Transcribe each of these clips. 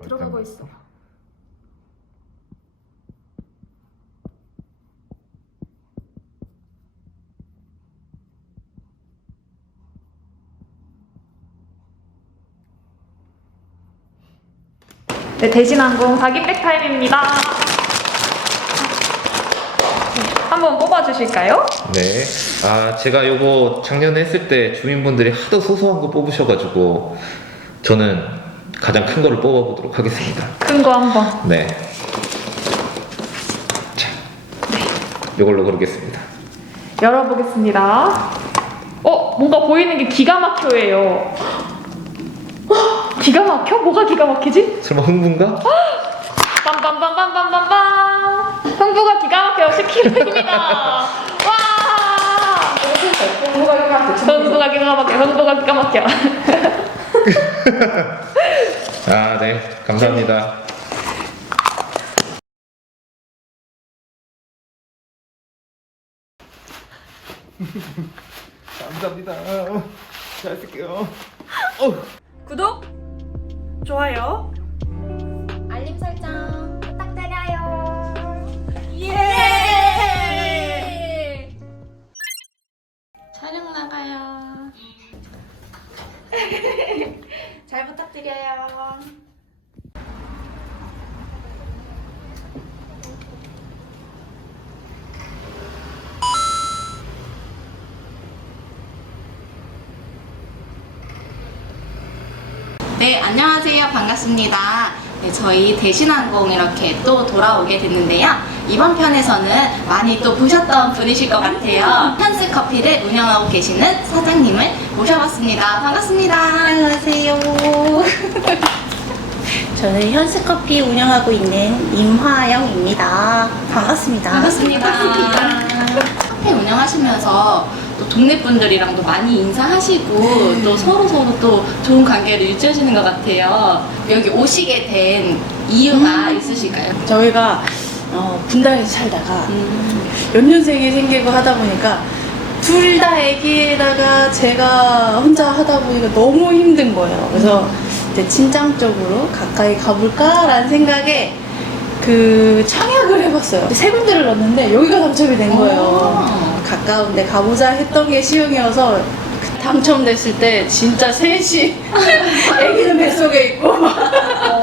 네, 들어가고 있어요. 네, 대신항공 사기백 타임입니다. 한번 뽑아주실까요? 네. 아, 제가 요거 작년에 했을 때 주민분들이 하도 소소한 거 뽑으셔가지고 저는 가장 큰 거를 뽑아보도록 하겠습니다. 큰 거 한번. 네. 자, 요걸로 고르겠습니다. 열어보겠습니다. 어, 뭔가 보이는 게 기가 막혀예요. 헉, 기가 막혀? 뭐가 기가 막히지? 설마 흥분가? 빰빰빰빰빰빰빰! 흥부가 기가 막혀요. 10kg입니다. 와! 흥부가 기가 막혀. 흥부가 기가 막혀. 흥부가 기가 막혀. 아, 네. 감사합니다. 감사합니다. 잘 쓸게요. 구독, 좋아요, 알림 설정 부탁드려요. 예! 촬영 나가요. 잘 부탁드려요. 네, 안녕하세요. 반갑습니다. 네, 저희 대신항공 이렇게 또 돌아오게 됐는데요. 이번 편에서는 많이 또 보셨던 분이실 것 같아요. 현스 커피를 운영하고 계시는 사장님을 모셔봤습니다. 반갑습니다. 안녕하세요. 저는 현스커피 운영하고 있는 임화영입니다. 반갑습니다. 반갑습니다. 카페 운영하시면서 또 동네 분들이랑도 많이 인사하시고 또 서로 서로 또 좋은 관계를 유지하시는 것 같아요. 여기 오시게 된 이유가 있으실까요? 저희가 어, 분당에서 살다가 음. 연년생이 생기고 하다 보니까 둘다 애기에다가 제가 혼자 하다 보니까 너무 힘든 거예요. 그래서 이제 친장 쪽으로 가까이 가볼까라는 생각에 그 청약을 해봤어요. 세 군데를 넣었는데 여기가 당첨이 된 거예요. 오. 가까운데 가보자 했던 게 시흥이어서 그 당첨됐을 때 진짜 셋이 애기는 뱃속에 있고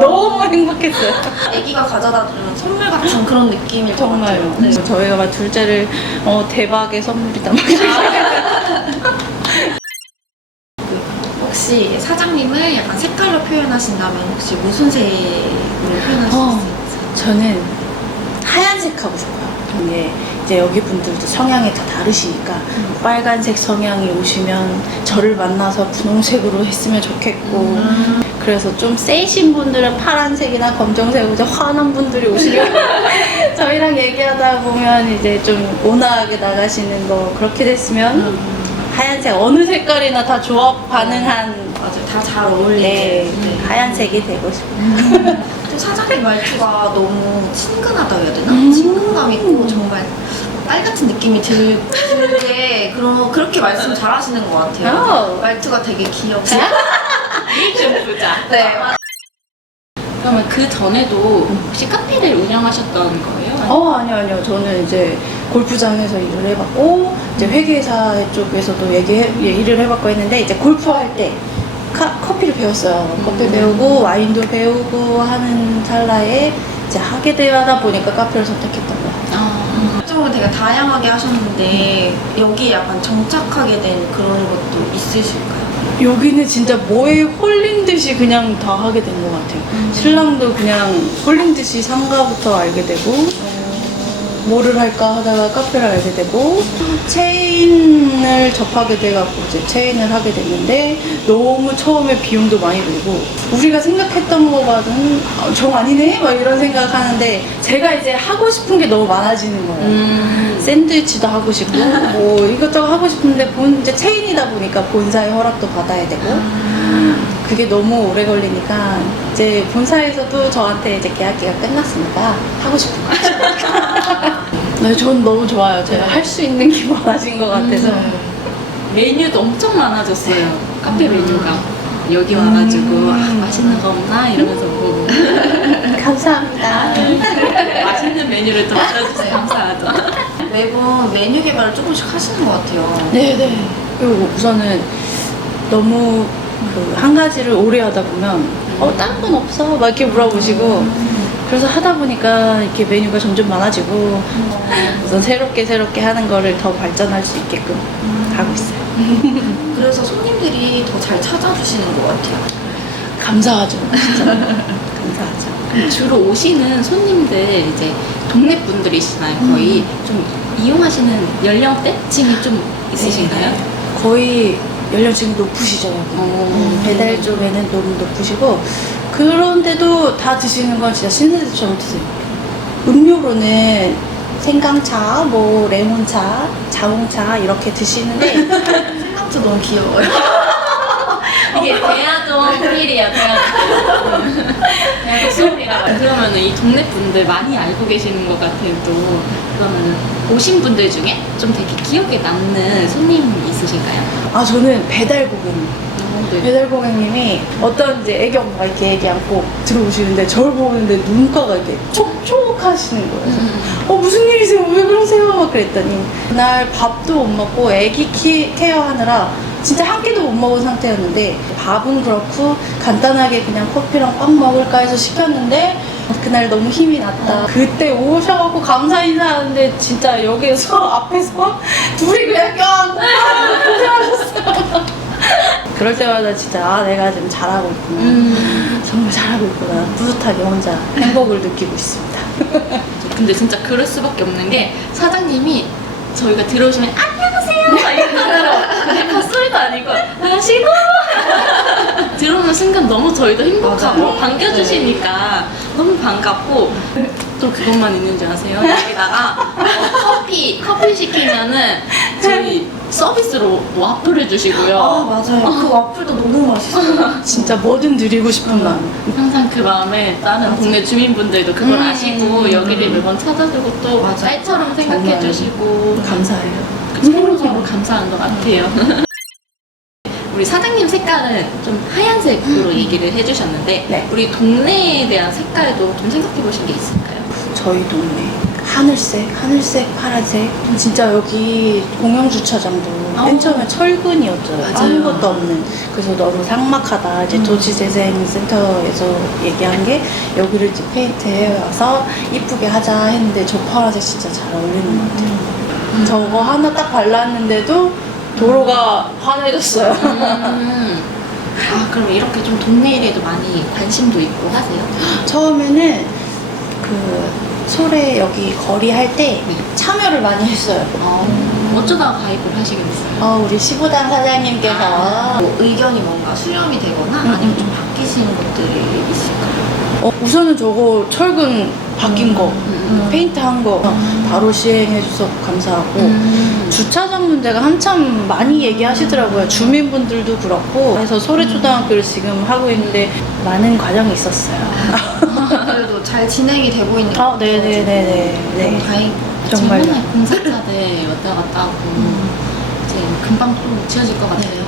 너무 행복했어요. 아기가 가져다 주는 선물 같은 그런 느낌일 것 정말요. 같아요. 네. 저희가 막 둘째를 어, 대박의 선물이다. 막 혹시 사장님을 약간 색깔로 표현하신다면 혹시 무슨 색으로 표현하실 수 어. 있어요? 저는 하얀색 하고 싶어요. 이제, 이제 여기 분들도 성향이 다 다르시니까 빨간색 성향이 오시면 저를 만나서 분홍색으로 했으면 좋겠고 그래서 좀 세신 분들은 파란색이나 검정색 이제 환한 분들이 오시면 저희랑 얘기하다 보면 이제 좀 온화하게 나가시는 거 그렇게 됐으면 하얀색 어느 색깔이나 다 조합 가능한 맞아요. 다 잘 어울리는. 네, 네. 하얀색이 되고 싶어요. 또 사장님 말투가 너무 친근하다 해야 되나? 음. 친근감 있고 정말 딸 같은 느낌이 들, 들게 그런 그렇게 말씀 잘 하시는 것 같아요. 오. 말투가 되게 귀엽고. 좀 부자. 네. 그러면 그 전에도 혹시 카페를 운영하셨던 거예요? 어 아니요 아니요 저는 이제 골프장에서 일을 해봤고 이제 회계사 쪽에서도 얘기 일을 해봤고 했는데 이제 골프할 때 카- 커피를 배웠어요 커피 배우고 와인도 배우고 하는 찰나에 이제 하게 되다 보니까 카페를 선택했던 거예요 아, 활동을 되게 다양하게 하셨는데 여기에 약간 정착하게 된 그런 것도 있으실까요? 여기는 진짜 뭐에 홀린 듯이 그냥 다 하게 된 것 같아요 신랑도 그냥 홀린 듯이 상가부터 알게 되고 뭐를 할까 하다가 카페를 알게 되고 체인을 접하게 돼갖고 이제 체인을 하게 됐는데 너무 처음에 비용도 많이 들고 우리가 생각했던 거과는 어, 정 아니네 막 이런 생각하는데 제가 이제 하고 싶은 게 너무 많아지는 거예요. 음. 샌드위치도 하고 싶고 뭐 이것저것 하고 싶은데 본 이제 체인이다 보니까 본사의 허락도 받아야 되고 그게 너무 오래 걸리니까 이제 본사에서도 저한테 이제 계약기가 끝났으니까 하고 싶은 거 하시고 네, 전 너무 좋아요. 제가 할 수 있는 게 많아진 것 같아서 메뉴도 엄청 많아졌어요. 카페 메뉴가. 여기 와가지고 아, 맛있는 거 없나 이러면서 보고 감사합니다. 맛있는 메뉴를 또 찾아주세요. 감사하죠. 매번 메뉴 개발을 조금씩 하시는 것 같아요. 네네. 그리고 우선은 너무 그 한 가지를 오래 하다 보면 어 다른 건 없어 막 이렇게 물어보시고 그래서 하다 보니까 이렇게 메뉴가 점점 많아지고 우선 새롭게 새롭게 하는 거를 더 발전할 수 있게끔 하고 있어요. 그래서 손님들이 더 잘 찾아주시는 것 같아요. 감사하죠, 진짜 감사하죠. 주로 오시는 손님들 이제 동네 분들이시나요? 거의 좀 이용하시는 연령대층이 좀 있으신가요? 거의 연령층이 높으시죠 여기. 어. 배달 쪽에는 너무 높으시고 그런데도 다 드시는 건 진짜 신세대처럼 드세요. 음료로는 생강차, 뭐 레몬차, 자몽차 이렇게 드시는데 생각도 너무 귀여워요. 이게 대화동 필이에요, 대화동. 대화동 수업이라. 그러면은 이 동네 분들 많이 알고 계시는 것 같아요, 또. 그러면은 오신 분들 중에 좀 되게 기억에 남는 손님 있으신가요? 아 저는 배달 고객님 어, 네. 배달 고객님이 어떤 이제 애기 엄마가 이렇게 애기 안고 들어오시는데 저를 보는데 눈가가 이렇게 촉촉하시는 거예요. 음. 어 무슨 일이세요? 왜 그러세요? 막 그랬더니 그날 밥도 못 먹고 애기 키, 케어하느라 진짜 한 끼도 못 먹은 상태였는데 밥은 그렇고 간단하게 그냥 커피랑 빵 먹을까 해서 시켰는데 그날 너무 힘이 났다. 그때 오셔갖고 감사 인사하는데 진짜 여기에서 앞에서 둘이 그냥 껴안고 고생하셨어요. 그럴 때마다 진짜 아 내가 지금 잘하고 있구나. 음. 정말 잘하고 있구나. 뿌듯하게 혼자 행복을 느끼고 있습니다. 근데 진짜 그럴 수밖에 없는 게 사장님이 저희가 들어오시면 이러잖아요. 근데 헛소리도 아니고 안녕하시고 들어오는 순간 너무 저희도 행복하고 맞아요. 반겨주시니까 너무 반갑고 또 그것만 있는 줄 아세요? 여기다가 어, 커피 커피 시키면은 저희 서비스로 와플을 주시고요. 아 맞아요. 그 와플도 너무 맛있어요. 진짜 뭐든 드리고 싶은 마음. 항상 그 마음에 다른 동네 주민분들도 그걸 음. 아시고 여기를 매번 찾아주고 또 맞아요. 딸처럼 생각해 정말. 주시고 감사해요. 서로 서로 감사한 것 같아요. 우리 사장님 색깔은 좀 하얀색으로 얘기를 해주셨는데 네. 우리 동네에 대한 색깔도 좀 생각해 보신 게 있을까요? 저희 동네 하늘색, 하늘색, 파란색. 진짜 여기 공영 주차장도 어. 맨 처음에 철근이었죠. 맞아요. 아무것도 없는. 그래서 너무 삭막하다. 이제 음. 도시재생센터에서 얘기한 게 여기를 이제 페인트 해 와서 이쁘게 하자 했는데 저 파란색 진짜 잘 어울리는 것 같아요. 음. 저거 하나 딱 발랐는데도 도로가 환해졌어요. 음. 아 그럼 이렇게 좀 동네 일에도 많이 관심도 있고 하세요? 처음에는 그 소래 여기 거리 할때 네. 참여를 많이 했어요. 어, 어쩌다가 가입을 하시게 됐어요? 어, 우리 시부당 사장님께서 뭐 의견이 뭔가 수렴이 되거나 아니면 좀 바뀌시는 것들이 있을까요? 어, 우선은 저거 철근 바뀐 거, 음. 페인트 한 거 바로 시행해줘서 감사하고 음. 주차장 문제가 한참 많이 얘기하시더라고요. 주민분들도 그렇고 그래서 소래초등학교를 지금 하고 있는데 많은 과정이 있었어요. 잘 진행이 되고 있는 아, 네네네 네. 너무 네. 다행. 정말. 맨날 공사차들 왔다 갔다 하고 이제 금방 또 지어질 것 같아요.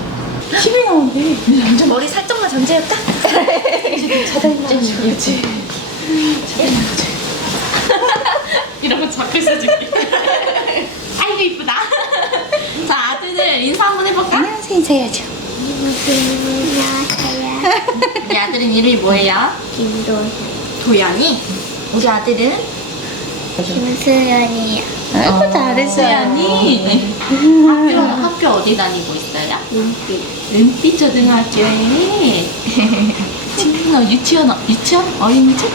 힘이 나오네. 머리 살짝만 전제했다. 그렇지. 이런 거 잡고 있어줄게. 아이고 이쁘다. 자 아들들 인사 한번 해볼까? 안녕하세요, 인사해야죠. 우리 아들은 이름이 뭐예요? 김도 도연이. 우리 아들은 김수연이요. 아이고, 잘했어요. 수연이. 학교 학교 어디 다니고 있어요? 눈빛. 은빛 초등학교에. 지금 유치원 유치원 어린이집?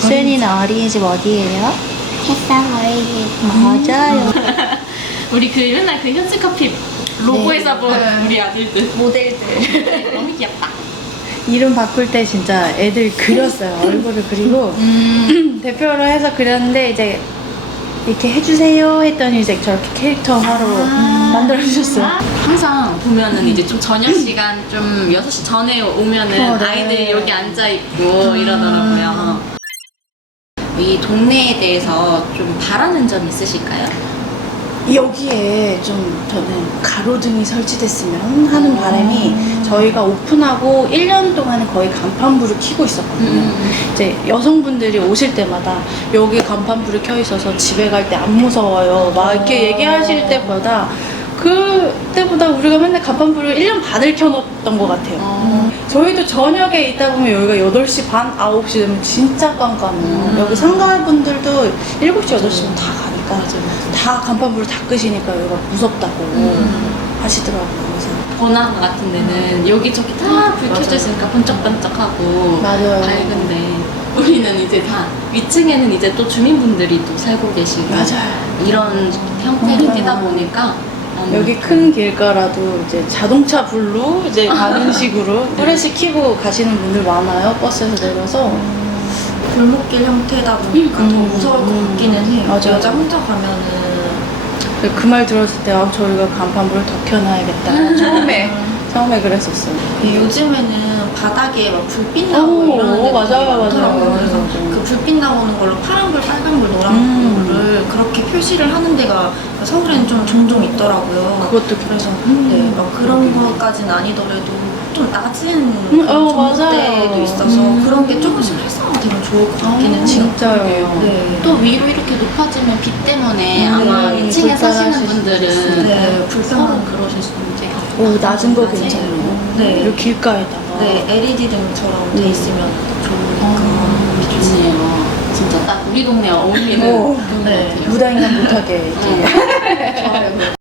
수연이는 어린이집 어디예요? 햇상 어린이집. 맞아요. 우리 그 맨날 그 현지 커피 로고에서 본 네. 우리 아들들 모델들. 너무 귀엽다. 이름 바꿀 때 진짜 애들 그렸어요. 얼굴을 그리고 음. 대표로 해서 그렸는데 이제 이렇게 해주세요 했더니 이제 저렇게 캐릭터 화로 만들어 주셨어요. 항상 보면은 이제 좀 저녁 시간 좀 6시 전에 오면은 어, 네. 아이들이 여기 앉아 있고 이러더라고요. 이 동네에 대해서 좀 바라는 점 있으실까요? 여기에 좀 저는 가로등이 설치됐으면 하는 바람이 저희가 오픈하고 1년 동안은 거의 간판불을 켜고 있었거든요. 이제 여성분들이 오실 때마다 여기 간판불이 켜 있어서 집에 갈 때 안 무서워요. 막 이렇게 얘기하실 때보다 그때보다 우리가 맨날 간판불을 1년 반을 켜놓았던 것 같아요. 저희도 저녁에 있다 보면 여기가 8시 반, 9시 되면 진짜 깜깜해요. 여기 상가분들도 7시, 8시면 다 가 니까 다 간판불을 다 끄시니까 여기가 무섭다고 하시더라고요. 그래서 번화가 같은 데는 여기저기 다불 켜져 있으니까 번쩍번쩍하고 맞아요. 밝은데 우리는 이제 다 위층에는 이제 또 주민분들이 또 살고 계시고 맞아요. 이런 형태로 되다 보니까 나는 여기 큰 길가라도 이제 자동차 불로 이제 가는 식으로 후레쉬 켜고 가시는 분들 많아요. 버스에서 내려서. 골목길 형태다 보니까 더 음, 무서울 것 음. 같기는 해요. 맞아요. 여자 혼자 가면은 그 말 들었을 때 아, 저희가 간판불을 더 켜놔야겠다. 처음에 처음에 그랬었어요. 예, 요즘에는 바닥에 막 불빛 나고 오, 이러는 맞아요, 되게 많더라고요. 맞아요. 그래서. 그 불빛 나오는 걸로 파란불, 빨간불, 음. 노란불을 그렇게 표시를 하는 데가 서울에는 좀 종종 있더라고요. 그것도 그래서 괜찮아요. 네, 막 그런 것까지는 아니더라도 좀 낮은 음, 어, 맞아요. 전봇대도 있어서 음. 그런 게 조금씩 활성화되면 좋을 것 같기는 해요. 진짜요. 네. 또 위로 이렇게 높아지면 빛 때문에 음, 아마 네, 2층에 사시는 불편하실 분들은 수도. 네, 불편한 그러실 수 있는데 오 낮은 거 낮에. 괜찮아요. 네. 그리고 길가에다가. 네, LED 등처럼 돼 네. 있으면 좋으니까. 어, 좋네요. 진짜 딱 우리 동네에 어울리는 어. 그런 네. 것 같아요. 무단횡단 못하게 이제. 좋아요.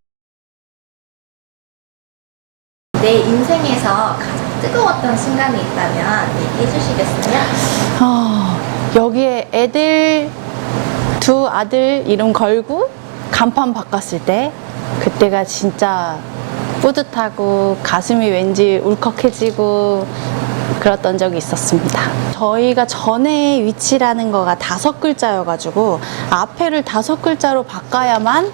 내 인생에서 가장 뜨거웠던 순간이 있다면 얘기해 주시겠어요? 아, 여기에 애들 두 아들 이름 걸고 간판 바꿨을 때 그때가 진짜 뿌듯하고 가슴이 왠지 울컥해지고 그랬던 적이 있었습니다. 저희가 전에 위치라는 거가 다섯 글자여가지고 앞에를 다섯 글자로 바꿔야만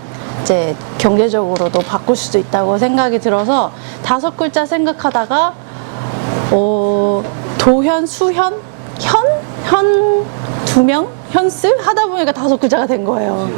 이제 경제적으로도 바꿀 수도 있다고 생각이 들어서 다섯 글자 생각하다가 어, 도현, 수현, 현, 현 두 명, 현스 하다 보니까 다섯 글자가 된 거예요.